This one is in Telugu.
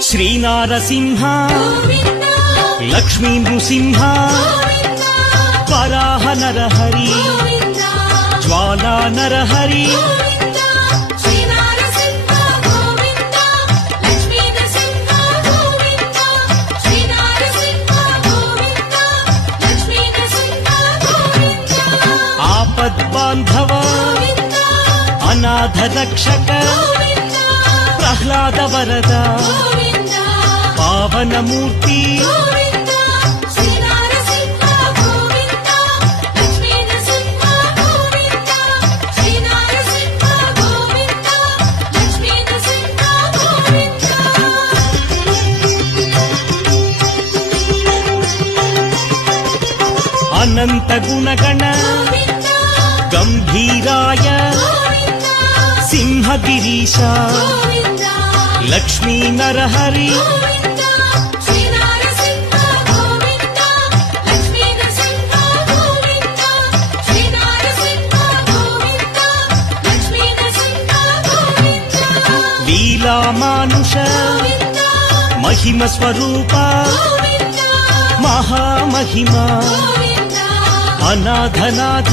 శ్రీనారసింహ లక్ష్మీ నృసింహ వరాహ నరహరి జ్వాలా నరహరి ఆపద్బాంధవ అనాథ రక్షక ప్రహ్లాద వరద పావనమూర్తి అనంత గుణగణ గంభీరాయ సింహగిరీశ లక్ష్మీ నరహరి లీలామానుష మహిమ స్వరూప మహామహిమ అనాథనాథ